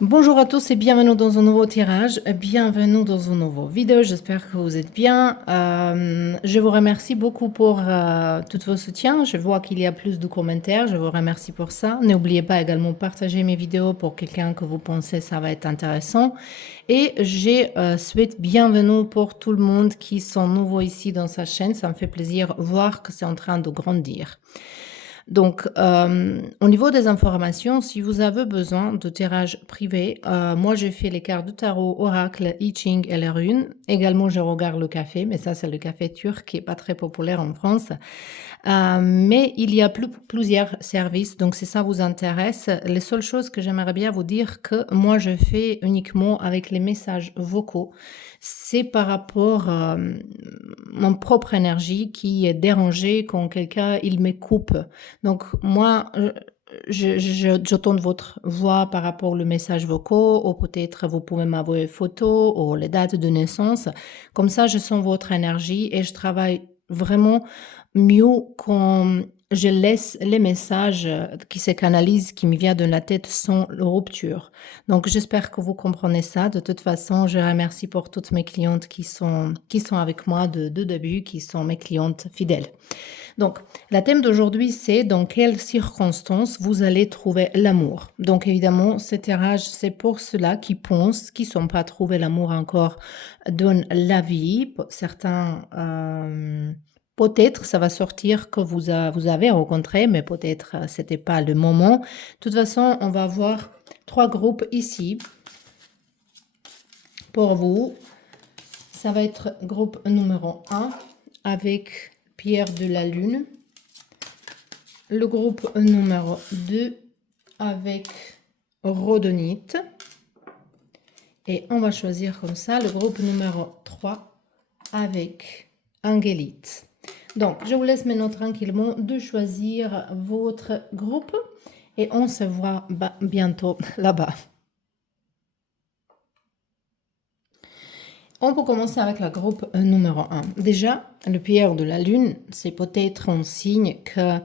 Bonjour à tous et bienvenue dans un nouveau tirage, bienvenue dans une nouvelle vidéo, j'espère que vous êtes bien. Je vous remercie beaucoup pour tous vos soutiens, je vois qu'il y a plus de commentaires, je vous remercie pour ça. N'oubliez pas également de partager mes vidéos pour quelqu'un que vous pensez ça va être intéressant. Et je souhaite bienvenue pour tout le monde qui sont nouveaux ici dans sa chaîne, ça me fait plaisir de voir que c'est en train de grandir. Donc, au niveau des informations, si vous avez besoin de tirage privé, moi, je fais les cartes de tarot, oracle, I Ching et les runes. Également, je regarde le café, mais ça, c'est le café turc qui est pas très populaire en France. Mais il y a plusieurs services, donc si ça vous intéresse, les seules choses que j'aimerais bien vous dire que moi, je fais uniquement avec les messages vocaux. C'est par rapport à mon propre énergie qui est dérangée quand quelqu'un, il me coupe. Donc moi, j'entends votre voix par rapport aux messages vocaux, ou peut-être vous pouvez m'envoyer une photo ou les dates de naissance. Comme ça, je sens votre énergie et je travaille vraiment mieux quand je laisse les messages qui se canalisent, qui me viennent de la tête sans rupture. Donc j'espère que vous comprenez ça. De toute façon, je remercie pour toutes mes clientes qui sont avec moi de début, qui sont mes clientes fidèles. Donc, le thème d'aujourd'hui, c'est dans quelles circonstances vous allez trouver l'amour. Donc, évidemment, ce tirage, c'est pour ceux-là qui pensent, qui ne sont pas trouvé l'amour encore dans la vie. Certains, peut-être, ça va sortir que vous avez rencontré, mais peut-être c'était pas le moment. De toute façon, on va voir 3 groupes ici pour vous. Ça va être groupe numéro 1 avec Pierre de la Lune. Le groupe numéro 2 avec rhodonite. Et on va choisir comme ça le groupe numéro 3 avec angélite. Donc, je vous laisse maintenant tranquillement de choisir votre groupe et on se voit bientôt là-bas. On peut commencer avec le groupe numéro 1. Déjà, le pierre de la lune, c'est peut-être un signe que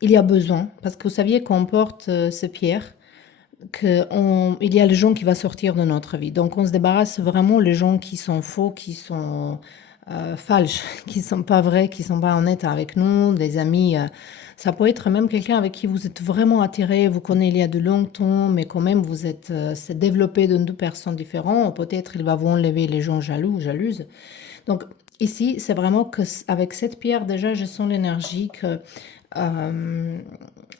il y a besoin, parce que vous saviez qu'on porte ce pierre, il y a les gens qui vont sortir de notre vie. Donc on se débarrasse vraiment les gens qui sont faux, qui sont falches, qui sont pas vrais, qui sont pas honnêtes avec nous, des amis. Ça peut être même quelqu'un avec qui vous êtes vraiment attiré, vous connaissez il y a de longtemps, mais quand même vous êtes c'est développé de deux personnes différentes. Peut-être il va vous enlever les gens jaloux, jalouses. Donc ici, c'est vraiment que avec cette pierre, déjà, je sens l'énergie que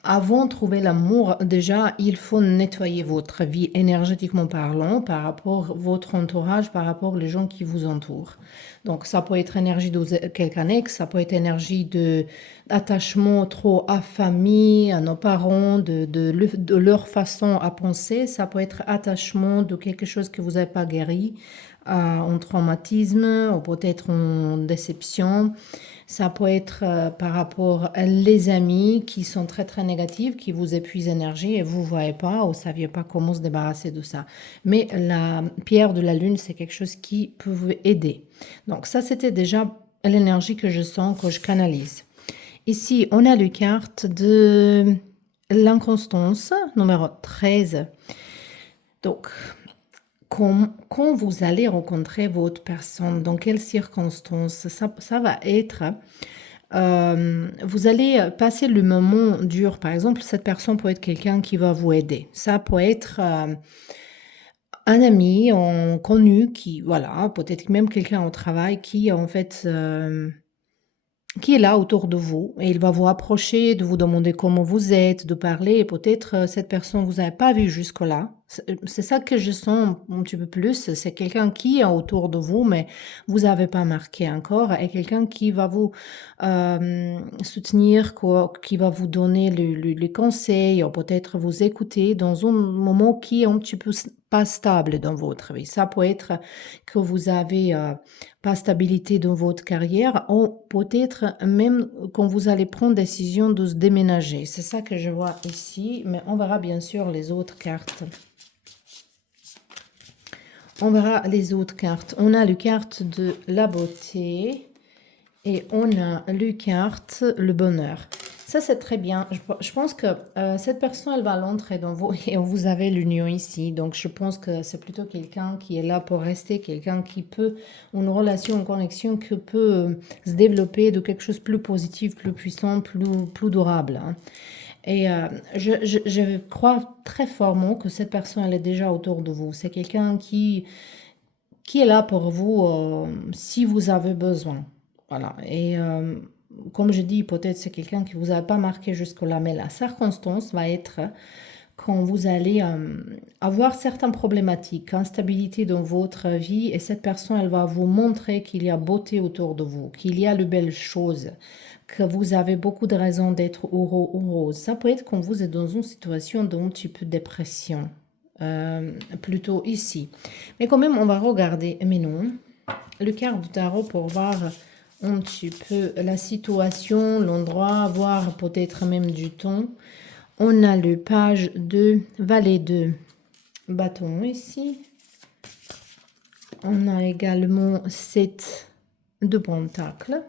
avant de trouver l'amour, déjà, il faut nettoyer votre vie énergétiquement parlant par rapport à votre entourage, par rapport aux gens qui vous entourent. Donc, ça peut être énergie de quelqu'un ex, ça peut être énergie d'attachement trop à famille, à nos parents, de leur façon à penser. Ça peut être attachement de quelque chose que vous n'avez pas guéri, en traumatisme ou peut-être en déception. Ça peut être par rapport à les amis qui sont très très négatifs, qui vous épuisent l'énergie et vous ne voyez pas ou ne saviez pas comment se débarrasser de ça. Mais la pierre de la lune, c'est quelque chose qui peut vous aider. Donc ça, c'était déjà l'énergie que je sens, que je canalise. Ici, on a la carte de l'inconstance, numéro 13. Donc, quand vous allez rencontrer votre personne, dans quelles circonstances, ça va être, vous allez passer le moment dur. Par exemple, cette personne peut être quelqu'un qui va vous aider. Ça peut être un ami, un connu qui, voilà, peut-être même quelqu'un au travail qui, en fait, qui est là autour de vous et il va vous approcher, de vous demander comment vous êtes, de parler et peut-être cette personne vous avez pas vu jusque-là. C'est ça que je sens un petit peu plus, c'est quelqu'un qui est autour de vous mais vous avez pas marqué encore et quelqu'un qui va vous soutenir, qui va vous donner les conseils ou peut-être vous écouter dans un moment qui est un petit peu pas stable dans votre vie. Ça peut être que vous avez pas stabilité dans votre carrière ou peut-être même quand vous allez prendre décision de se déménager. C'est ça que je vois ici, mais on verra bien sûr les autres cartes. On verra les autres cartes. On a la carte de la beauté et on a la carte le bonheur. Ça, c'est très bien. Je pense que cette personne, elle va l'entrer dans vous et vous avez l'union ici. Donc, je pense que c'est plutôt quelqu'un qui est là pour rester, quelqu'un qui peut, une relation, une connexion qui peut se développer de quelque chose de plus positif, plus puissant, plus durable, hein. Et je crois très fortement que cette personne, elle est déjà autour de vous. C'est quelqu'un qui est là pour vous si vous avez besoin. Voilà. Et comme je dis, peut-être c'est quelqu'un qui vous a pas marqué jusque-là, mais la circonstance va être quand vous allez avoir certaines problématiques, instabilité dans votre vie, et cette personne, elle va vous montrer qu'il y a beauté autour de vous, qu'il y a de belles choses, que vous avez beaucoup de raisons d'être heureux ou rose. Ça peut être quand vous êtes dans une situation d'un petit peu de dépression, plutôt ici. Mais quand même, on va regarder maintenant le quart du tarot pour voir un petit peu la situation, l'endroit, voir peut-être même du temps. On a le page de valet de bâton ici. On a également 7 de pentacle.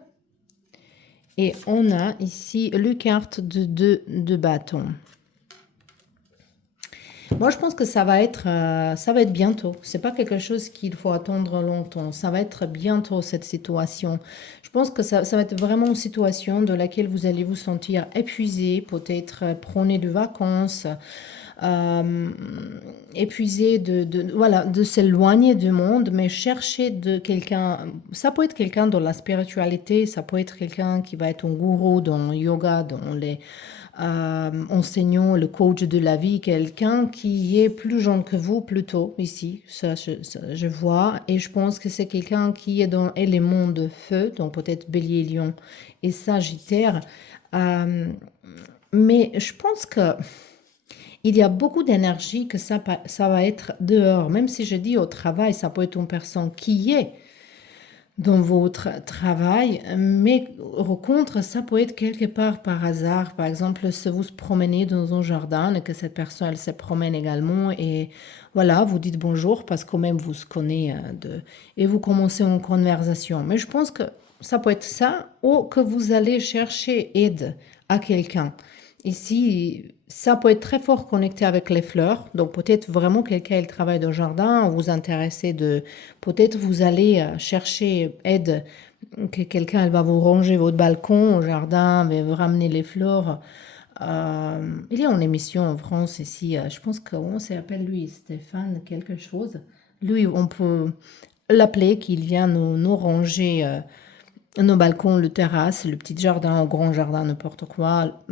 Et on a ici le carte de 2 de bâton. Moi, je pense que ça va être bientôt. C'est pas quelque chose qu'il faut attendre longtemps. Ça va être bientôt cette situation. Je pense que ça va être vraiment une situation de laquelle vous allez vous sentir épuisé, peut-être prenez de vacances, euh, épuisé voilà, de s'éloigner du monde, mais chercher de quelqu'un. Ça peut être quelqu'un dans la spiritualité, ça peut être quelqu'un qui va être un gourou dans le yoga, dans les enseignant, le coach de la vie, quelqu'un qui est plus jeune que vous plutôt ici, ça, je vois, et je pense que c'est quelqu'un qui est dans l'élément de feu, donc peut-être Bélier, Lion et Sagittaire, Euh, mais je pense que il y a beaucoup d'énergie que ça va être dehors, même si je dis au travail, ça peut être une personne qui est dans votre travail, mais au contre, ça peut être quelque part par hasard. Par exemple, si vous se promenez dans un jardin et que cette personne, elle se promène également et voilà, vous dites bonjour parce que quand même vous se connaissez et vous commencez une conversation. Mais je pense que ça peut être ça ou que vous allez chercher aide à quelqu'un. Ici, ça peut être très fort connecté avec les fleurs. Donc peut-être vraiment quelqu'un il travaille dans le jardin, vous intéressez de. Peut-être vous allez chercher aide, que quelqu'un elle va vous ranger votre balcon au jardin, va vous ramener les fleurs. Il y a une émission en France ici, je pense qu'on s'appelle lui Stéphane quelque chose. Lui, on peut l'appeler qu'il vient nous ranger nos balcons, le terrasse, le petit jardin, au grand jardin, n'importe quoi.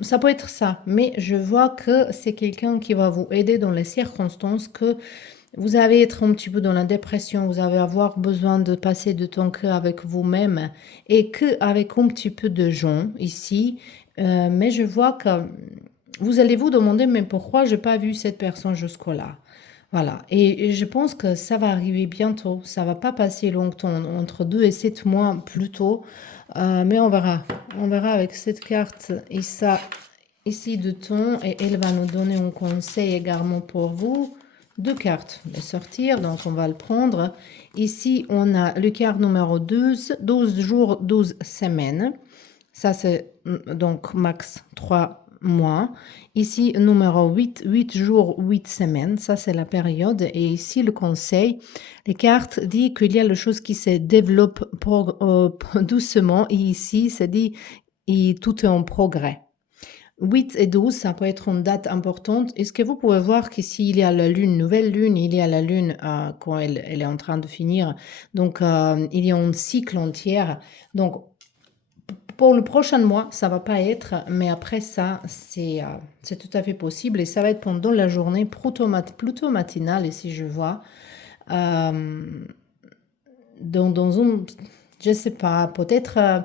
Ça peut être ça, mais je vois que c'est quelqu'un qui va vous aider dans les circonstances que vous allez être un petit peu dans la dépression, vous allez avoir besoin de passer de temps qu'avec vous-même et qu'avec un petit peu de gens ici. Mais je vois que vous allez vous demander, mais pourquoi je n'ai pas vu cette personne jusque-là? Voilà. Et je pense que ça va arriver bientôt. Ça va pas passer longtemps, entre 2 et 7 mois plus tôt. Mais on verra. On verra avec cette carte et ça ici de ton. Et elle va nous donner un conseil également pour vous. Deux cartes de sortir, donc on va le prendre. Ici, on a le carte numéro 12, 12 jours, 12 semaines. Ça, c'est donc max 3 mois. Ici, numéro 8, 8 jours, 8 semaines. Ça, c'est la période. Et ici, le conseil, les cartes disent qu'il y a les choses qui se développent doucement. Et ici, c'est dit, et tout est en progrès. 8 et 12, ça peut être une date importante. Est-ce que vous pouvez voir qu'ici, il y a la lune, nouvelle lune, il y a la lune quand elle est en train de finir. Donc, il y a un cycle entier. Donc, pour le prochain mois, ça va pas être, mais après ça, c'est tout à fait possible et ça va être pendant la journée plutôt matinale ici je vois. Euh, dans un, je sais pas, peut-être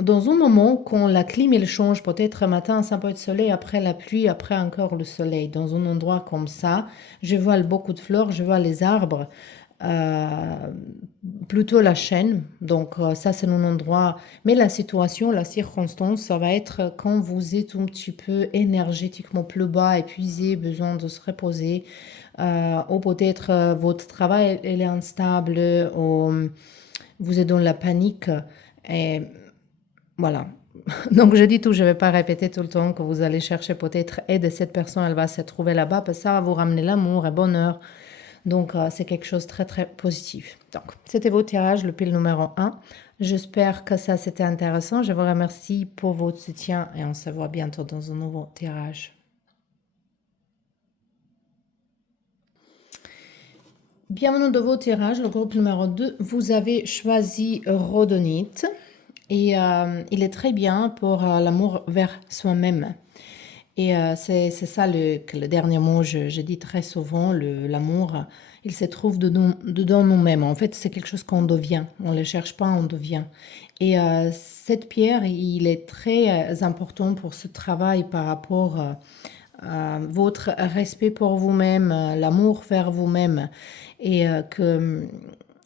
dans un moment quand la clim elle change, peut-être matin ça peut être soleil, après la pluie, après encore le soleil. Dans un endroit comme ça, je vois beaucoup de fleurs, je vois les arbres. euh, Plutôt la chaîne. Donc ça, c'est un endroit. Mais la situation, la circonstance, ça va être quand vous êtes un petit peu énergétiquement plus bas, épuisé, besoin de se reposer, ou peut-être votre travail elle est instable, ou vous êtes dans la panique. Et voilà. Donc je dis tout, je ne vais pas répéter tout le temps que vous allez chercher peut-être aide et cette personne, elle va se trouver là-bas parce que ça va vous ramener l'amour et bonheur. Donc c'est quelque chose de très très positif. Donc c'était vos tirages, le pile numéro 1. J'espère que ça c'était intéressant. Je vous remercie pour votre soutien et on se voit bientôt dans un nouveau tirage. Bienvenue dans vos tirages, le groupe numéro 2. Vous avez choisi Rhodonite et il est très bien pour l'amour vers soi-même. Et c'est ça que le dernier mot, je dis très souvent, l'amour, il se trouve dedans nous-mêmes. En fait, c'est quelque chose qu'on devient. On ne le cherche pas, on devient. Et cette pierre, il est très important pour ce travail par rapport à votre respect pour vous-même, l'amour vers vous-même. Et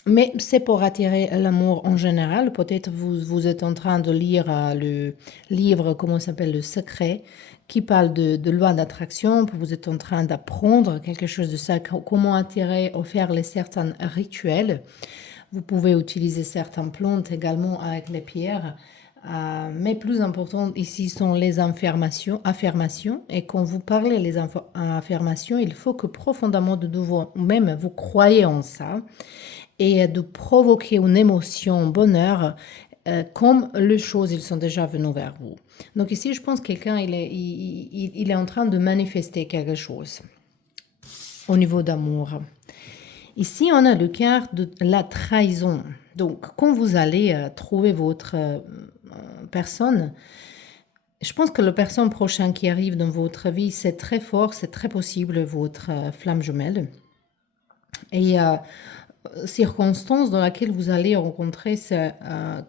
mais c'est pour attirer l'amour en général. Peut-être vous êtes en train de lire le livre, comment ça s'appelle, Le Secret, qui parle de loi d'attraction. Vous êtes en train d'apprendre quelque chose de ça, comment attirer ou faire certains rituels. Vous pouvez utiliser certaines plantes également avec les pierres. Mais plus important ici sont les affirmations. Et quand vous parlez les affirmations, il faut que profondément de vous-même, vous croyez en ça et de provoquer une émotion, un bonheur, comme les choses, ils sont déjà venus vers vous. Donc ici, je pense que quelqu'un, il est en train de manifester quelque chose au niveau d'amour. Ici, on a le carte de la trahison. Donc, quand vous allez trouver votre personne, je pense que le personne prochain qui arrive dans votre vie, c'est très fort, c'est très possible votre flamme jumelle. Et circonstance dans laquelle vous allez rencontrer, c'est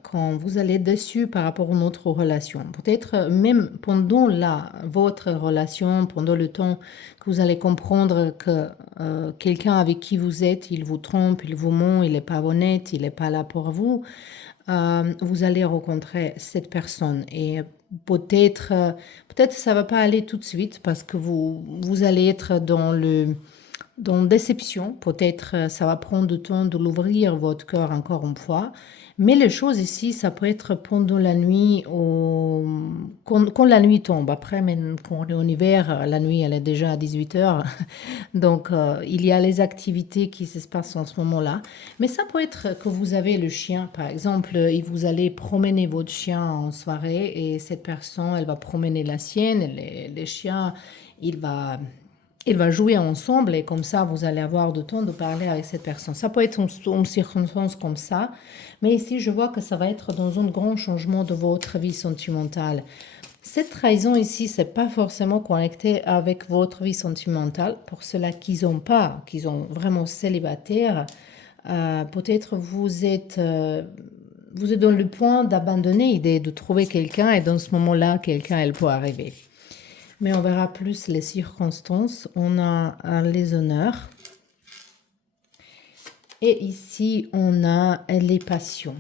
quand vous allez déçu par rapport à notre relation. Peut-être même pendant votre relation, pendant le temps que vous allez comprendre que quelqu'un avec qui vous êtes, il vous trompe, il vous ment, il n'est pas honnête, il n'est pas là pour vous. Vous allez rencontrer cette personne et peut-être ça va pas aller tout de suite parce que vous allez être dans déception. Peut-être ça va prendre du temps de l'ouvrir votre cœur encore une fois. Mais les choses ici, ça peut être pendant la nuit quand la nuit tombe. Après, même quand on est en hiver, la nuit, elle est déjà à 18 heures. Donc, il y a les activités qui se passent en ce moment-là. Mais ça peut être que vous avez le chien, par exemple, et vous allez promener votre chien en soirée et cette personne, elle va promener la sienne. Et les chiens, il va jouer ensemble et comme ça, vous allez avoir du temps de parler avec cette personne. Ça peut être une circonstance comme ça, mais ici, je vois que ça va être dans un grand changement de votre vie sentimentale. Cette trahison ici, c'est pas forcément connecté avec votre vie sentimentale. Pour ceux-là qui sont vraiment célibataires, peut-être vous êtes dans le point d'abandonner l'idée de trouver quelqu'un et dans ce moment-là, quelqu'un, elle peut arriver. Mais on verra plus les circonstances. On a les honneurs. Et ici, on a les passions.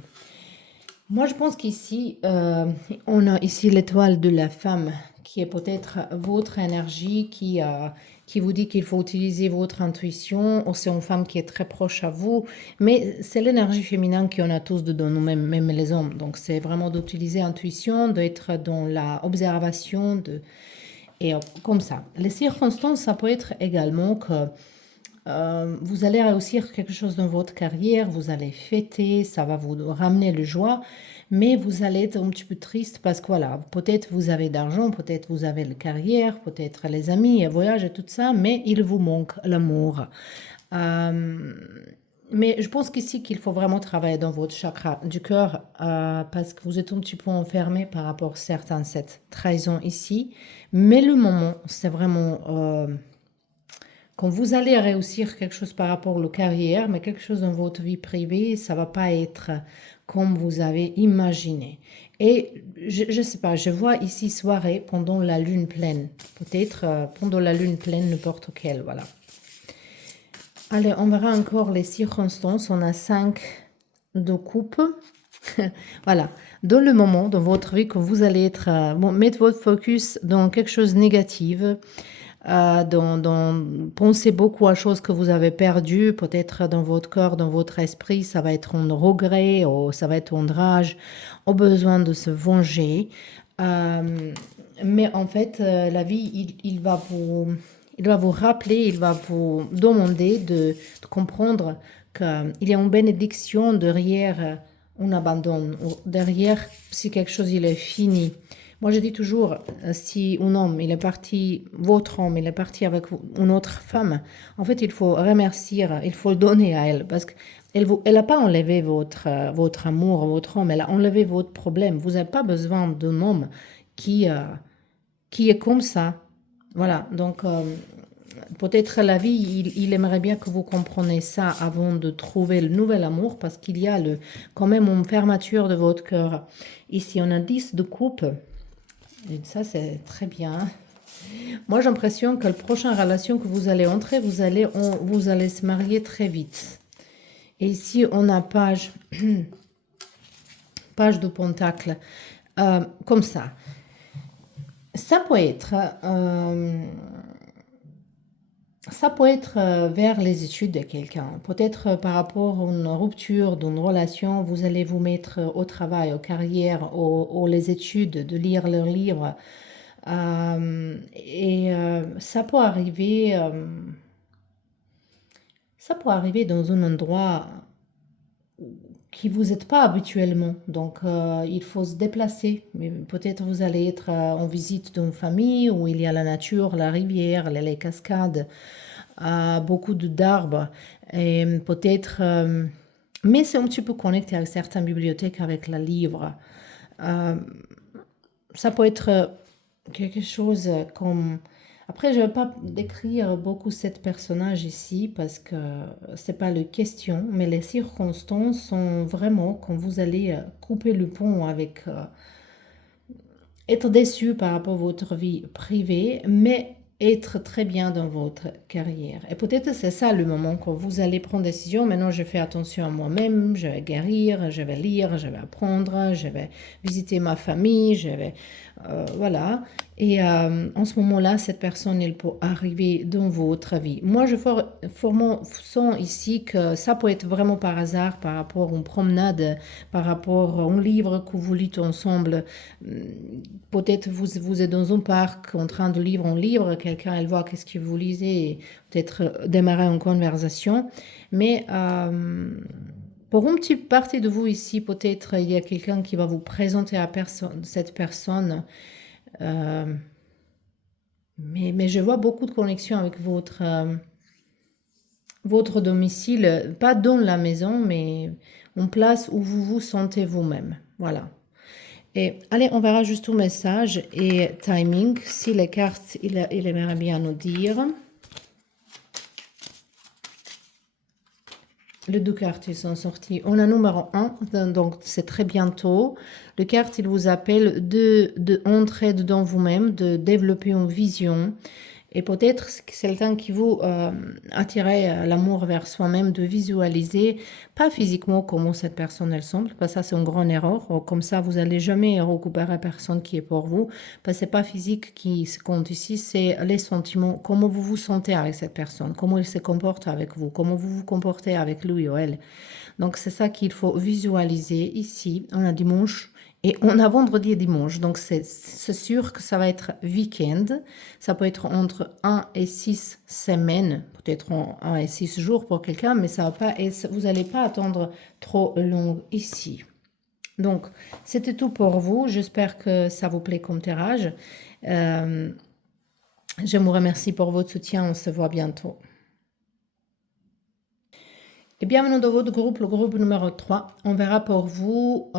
Moi, je pense qu'ici, on a ici l'étoile de la femme, qui est peut-être votre énergie, qui vous dit qu'il faut utiliser votre intuition. C'est une femme qui est très proche à vous, mais c'est l'énergie féminine qu'on a tous dedans nous-mêmes, même les hommes. Donc, c'est vraiment d'utiliser l'intuition, d'être dans l'observation, et comme ça. Les circonstances, ça peut être également que vous allez réussir quelque chose dans votre carrière, vous allez fêter, ça va vous ramener le joie, mais vous allez être un petit peu triste parce que voilà, peut-être vous avez d'argent, peut-être vous avez la carrière, peut-être les amis, le voyage et tout ça, mais il vous manque l'amour. Mais je pense qu'ici qu'il faut vraiment travailler dans votre chakra du cœur parce que vous êtes un petit peu enfermé par rapport à cette trahison ici. Mais le moment, c'est vraiment quand vous allez réussir quelque chose par rapport à la carrière, mais quelque chose dans votre vie privée, ça va pas être comme vous avez imaginé. Et je sais pas, je vois ici soirée pendant la lune pleine. Peut-être pendant la lune pleine, n'importe quelle, voilà. Allez, on verra encore les circonstances. On a 5 de coupe. Voilà. Dans le moment, dans votre vie, que vous allez mettre votre focus dans quelque chose de négatif, pensez beaucoup à choses que vous avez perdues, peut-être dans votre cœur, dans votre esprit, ça va être un regret ou ça va être une rage, au besoin de se venger. Euh, mais en fait, la vie, il va vous rappeler, il va vous demander de comprendre qu'il y a une bénédiction derrière un abandon, ou derrière si quelque chose il est fini. Moi, je dis toujours, si un homme, il est parti, votre homme, il est parti avec une autre femme, en fait, il faut remercier, il faut le donner à elle, parce qu'elle elle n'a pas enlevé votre amour, votre homme, elle a enlevé votre problème. Vous n'avez pas besoin d'un homme qui, euh, qui est comme ça. Voilà, donc peut-être la vie, il aimerait bien que vous compreniez ça avant de trouver le nouvel amour, parce qu'il y a quand même une fermeture de votre cœur. Ici, on a 10 de coupe. Et ça, c'est très bien. Moi, j'ai l'impression que la prochaine relation que vous allez entrer, vous allez se marier très vite. Et ici, on a page de pentacle, comme ça. Ça peut être, vers les études de quelqu'un. Peut-être par rapport à une rupture d'une relation, vous allez vous mettre au travail, aux carrières, aux les études, de lire leurs livres. Ça peut arriver dans un endroit qui vous êtes pas habituellement. Donc, il faut se déplacer. Mais peut-être vous allez être en visite d'une famille où il y a la nature, la rivière, les cascades, beaucoup d'arbres. Et peut-être, mais c'est un petit peu connecté avec certaines bibliothèques avec le livre. Euh, Ça peut être quelque chose comme... Après, je ne vais pas décrire beaucoup cette personnage ici parce que c'est pas la question, mais les circonstances sont vraiment quand vous allez couper le pont avec être déçu par rapport à votre vie privée, mais être très bien dans votre carrière. Et peut-être c'est ça le moment quand vous allez prendre décision. Maintenant, je fais attention à moi-même, je vais guérir, je vais lire, je vais apprendre, je vais visiter ma famille, je vais... voilà. Et en ce moment-là, cette personne, elle peut arriver dans votre vie. Moi, je sens ici que ça peut être vraiment par hasard, par rapport à une promenade, par rapport à un livre que vous lisez ensemble. Peut-être vous êtes dans un parc en train de lire un livre, quelqu'un elle voit qu'est-ce que vous lisez et peut-être démarrer une conversation. Mais pour une petite partie de vous ici, peut-être il y a quelqu'un qui va vous présenter à cette personne. Euh, mais je vois beaucoup de connexions avec votre domicile, pas dans la maison, mais en place où vous vous sentez vous-même. Voilà. Et allez, on verra juste tout message et timing, si les cartes, il aimerait bien nous dire. Les deux cartes, ils sont sortis. On a numéro 1, donc c'est très bientôt. Le carte, il vous appelle de entrer dans vous-même, de développer une vision. Et peut-être c'est le temps qui vous attirer l'amour vers soi-même, de visualiser, pas physiquement comment cette personne elle semble, parce que ça c'est une grande erreur. Comme ça, vous n'allez jamais récupérer la personne qui est pour vous, parce que c'est pas physique qui se compte ici, c'est les sentiments, comment vous vous sentez avec cette personne, comment il se comporte avec vous, comment vous vous comportez avec lui ou elle. Donc c'est ça qu'il faut visualiser ici. On a dimanche. Et on a vendredi et dimanche, donc c'est sûr que ça va être week-end. Ça peut être entre 1 et 6 semaines, peut-être 1 et 6 jours pour quelqu'un, mais ça va pas, vous n'allez pas attendre trop long ici. Donc, c'était tout pour vous. J'espère que ça vous plaît comme tirage. Je vous remercie pour votre soutien. On se voit bientôt. Et bienvenue dans votre groupe, le groupe numéro 3. On verra pour vous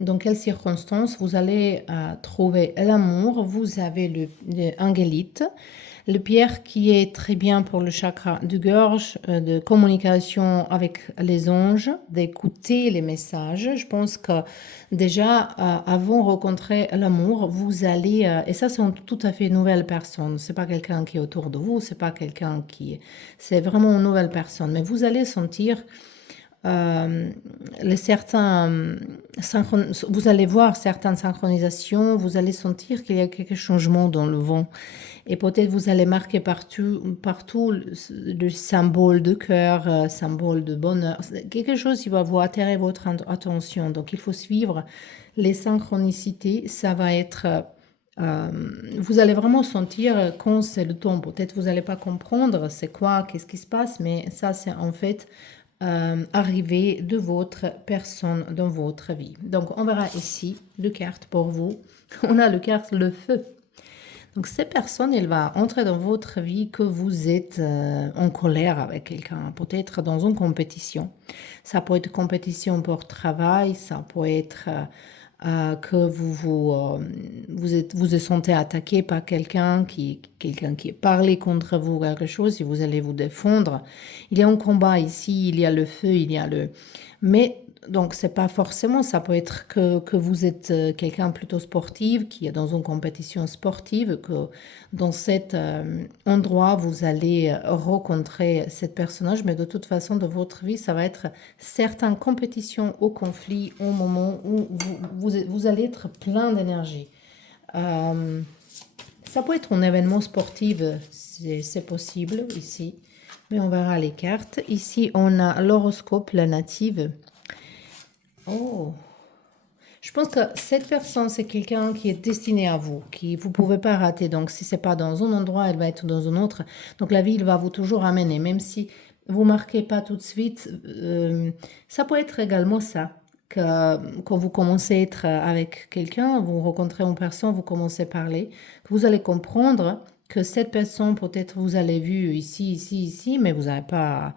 dans quelles circonstances vous allez trouver l'amour. Vous avez le angélite, le pierre qui est très bien pour le chakra de gorge, de communication avec les anges, d'écouter les messages. Je pense que déjà, avant de rencontrer l'amour, vous allez... et ça, c'est une tout à fait nouvelle personne. C'est pas quelqu'un qui est autour de vous, c'est pas quelqu'un qui... C'est vraiment une nouvelle personne. Mais vous allez sentir vous allez voir certaines synchronisations, vous allez sentir qu'il y a quelques changements dans le vent. Et peut-être vous allez marquer partout le symbole de cœur, symbole de bonheur. Quelque chose qui va vous attirer votre attention. Donc il faut suivre les synchronicités. Ça va être... vous allez vraiment sentir quand c'est le temps. Peut-être vous n'allez pas comprendre c'est quoi, qu'est-ce qui se passe, mais ça c'est en fait arrivée de votre personne dans votre vie. Donc on verra ici deux cartes pour vous. On a le carte le feu. Donc, cette personne, elle va entrer dans votre vie que vous êtes en colère avec quelqu'un, peut-être dans une compétition. Ça peut être compétition pour travail, ça peut être que vous sentez attaqué par quelqu'un qui parlé contre vous quelque chose et vous allez vous défendre. Il y a un combat ici, il y a le feu, il y a le... Mais donc, c'est pas forcément, ça peut être que vous êtes quelqu'un plutôt sportif, qui est dans une compétition sportive, que dans cet endroit, vous allez rencontrer ce personnage, mais de toute façon, dans votre vie, ça va être certaines compétitions au conflit, au moment où vous allez être plein d'énergie. Ça peut être un événement sportif, c'est possible ici, mais on verra les cartes. Ici, on a l'horoscope, la native. Oh, je pense que cette personne, c'est quelqu'un qui est destiné à vous, qui vous pouvez pas rater. Donc, si c'est pas dans un endroit, elle va être dans un autre. Donc, la vie, il va vous toujours amener, même si vous marquez pas tout de suite. Ça peut être également ça, que quand vous commencez à être avec quelqu'un, vous rencontrez une personne, vous commencez à parler, que vous allez comprendre que cette personne, peut-être vous allez vu ici, ici, ici, mais vous n'avez pas...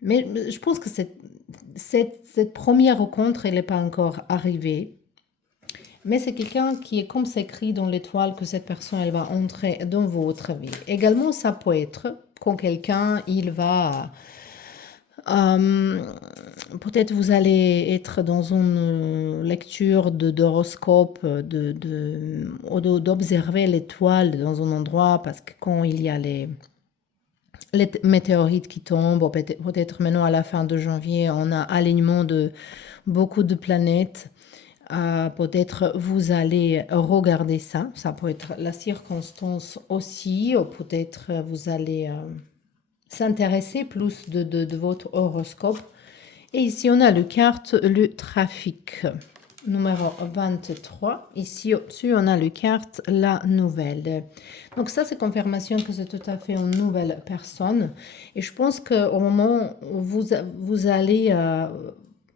mais je pense que cette première rencontre, elle n'est pas encore arrivée. Mais c'est quelqu'un qui est comme c'est écrit dans l'étoile que cette personne, elle va entrer dans votre vie. Également, ça peut être quand quelqu'un, il va... peut-être vous allez être dans une lecture d'horoscope, d'observer l'étoile dans un endroit, parce que quand il y a les météorites qui tombent, peut-être maintenant à la fin de janvier, on a alignement de beaucoup de planètes. Peut-être vous allez regarder ça. Ça peut être la circonstance aussi, ou peut-être vous allez s'intéresser plus de votre horoscope. Et ici, on a le carte, le trafic. Numéro 23. Ici au-dessus, on a le carte, la nouvelle. Donc ça, c'est confirmation que c'est tout à fait une nouvelle personne. Et je pense qu'au moment où vous allez...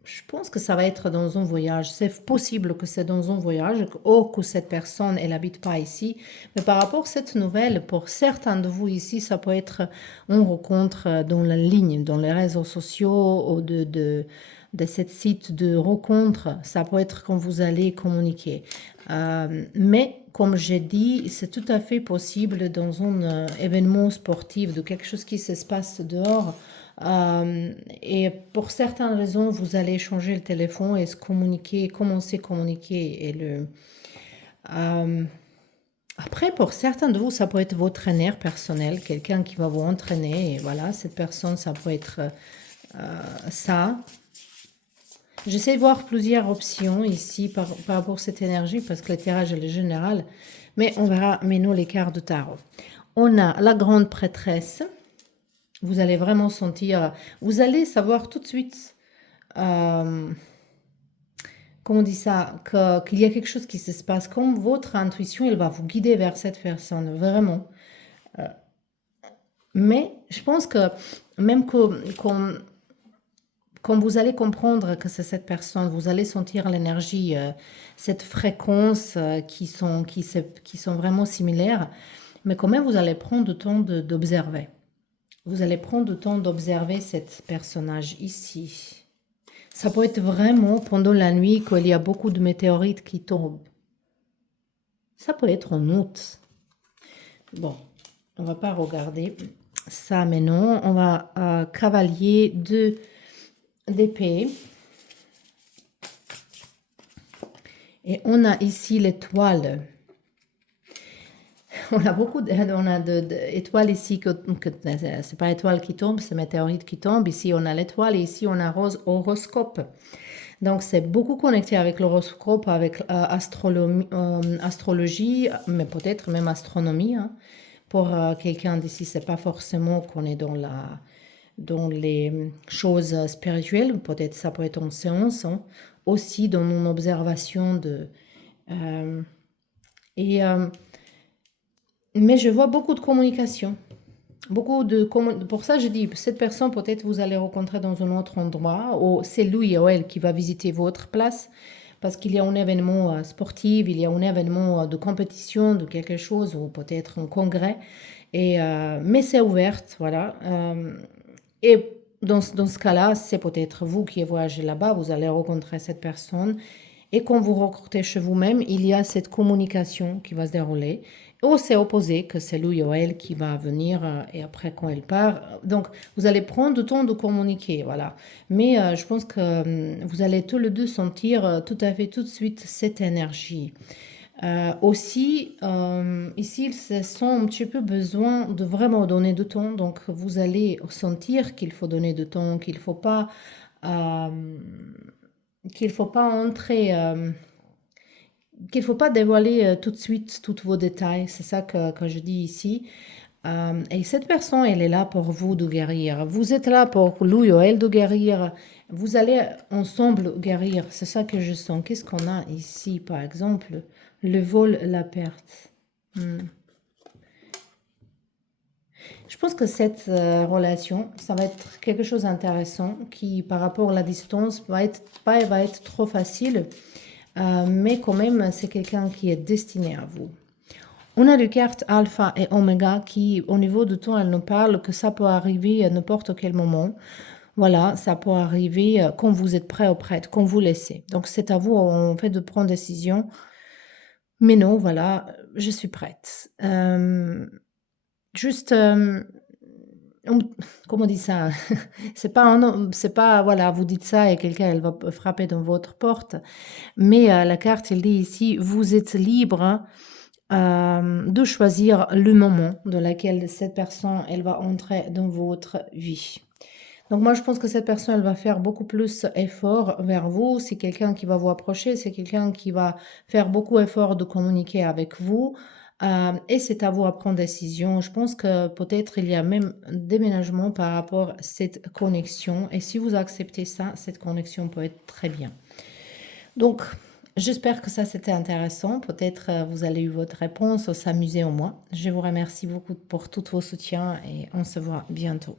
je pense que ça va être dans un voyage. C'est possible que c'est dans un voyage, ou que cette personne, elle n'habite pas ici. Mais par rapport à cette nouvelle, pour certains de vous ici, ça peut être une rencontre dans la ligne, dans les réseaux sociaux, ou de cette site de rencontre. Ça peut être quand vous allez communiquer. Mais comme j'ai dit, c'est tout à fait possible dans un événement sportif, de quelque chose qui se passe dehors. Et pour certaines raisons, vous allez échanger le téléphone et se communiquer, commencer à communiquer. Après, pour certains de vous, ça peut être votre entraîneur personnel, quelqu'un qui va vous entraîner. Et voilà, cette personne, ça peut être ça. J'essaie de voir plusieurs options ici par rapport à cette énergie, parce que le tirage est général. Mais on verra maintenant les cartes de tarot. On a la grande prêtresse. Vous allez vraiment sentir, vous allez savoir tout de suite, comment on dit ça, qu'il y a quelque chose qui se passe. Comme votre intuition, elle va vous guider vers cette personne, vraiment. Mais je pense que même quand vous allez comprendre que c'est cette personne, vous allez sentir l'énergie, cette fréquence qui sont vraiment similaires. Mais quand même, vous allez prendre le temps d'observer. Vous allez prendre le temps d'observer cet personnage ici. Ça peut être vraiment pendant la nuit qu'il y a beaucoup de météorites qui tombent. Ça peut être en août. Bon, on va pas regarder ça maintenant. On va cavalier d'épée. Et on a ici l'étoile. on a beaucoup d'étoiles ici, c'est pas étoile qui tombe, c'est météorite qui tombe. Ici, on a l'étoile et ici, on a horoscope. Donc, c'est beaucoup connecté avec l'horoscope, avec astrologie, mais peut-être même astronomie, hein. Pour quelqu'un d'ici, c'est pas forcément qu'on est dans les choses spirituelles, peut-être ça peut être en séance, hein. Aussi dans mon observation euh, et mais je vois beaucoup de communication. Pour ça, je dis, cette personne, peut-être vous allez rencontrer dans un autre endroit, ou c'est lui ou elle qui va visiter votre place, parce qu'il y a un événement sportif, il y a un événement de compétition, de quelque chose, ou peut-être un congrès. Mais c'est ouverte, voilà. Et dans ce cas-là, c'est peut-être vous qui voyagez là-bas, vous allez rencontrer cette personne. Et quand vous rencontrez chez vous-même, il y a cette communication qui va se dérouler. Ou c'est opposé, que c'est lui ou elle qui va venir et après quand elle part. Donc, vous allez prendre le temps de communiquer, voilà. Mais je pense que vous allez tous les deux sentir tout à fait tout de suite cette énergie. Aussi, ici, ils se sent un petit peu besoin de vraiment donner du temps. Donc, vous allez sentir qu'il faut donner du temps, euh, qu'il faut pas entrer, qu'il faut pas dévoiler tout de suite tous vos détails. C'est ça que je dis ici. Et cette personne, elle est là pour vous de guérir. Vous êtes là pour lui ou elle de guérir. Vous allez ensemble guérir. C'est ça que je sens. Qu'est-ce qu'on a ici, par exemple? Le vol, la perte. Hmm. Je pense que cette relation, ça va être quelque chose d'intéressant qui, par rapport à la distance, va être trop facile. Mais quand même, c'est quelqu'un qui est destiné à vous. On a des cartes alpha et oméga qui, au niveau du temps, elles nous parlent que ça peut arriver à n'importe quel moment. Voilà, ça peut arriver quand vous êtes prêt ou prête, quand vous laissez. Donc, c'est à vous, en fait, de prendre décision. Mais non, voilà, je suis prête. Juste, comment on dit ça? C'est pas, voilà, vous dites ça et quelqu'un, elle va frapper dans votre porte. Mais la carte, elle dit ici, vous êtes libre de choisir le moment dans lequel cette personne, elle va entrer dans votre vie. Donc moi, je pense que cette personne, elle va faire beaucoup plus effort vers vous. C'est quelqu'un qui va vous approcher, c'est quelqu'un qui va faire beaucoup d'efforts de communiquer avec vous. Et c'est à vous à prendre décision. Je pense que peut-être il y a même un déménagement par rapport à cette connexion. Et si vous acceptez ça, cette connexion peut être très bien. Donc, j'espère que ça c'était intéressant. Peut-être vous allez eu votre réponse ou s'amuser au moins. Je vous remercie beaucoup pour tous vos soutiens et on se voit bientôt.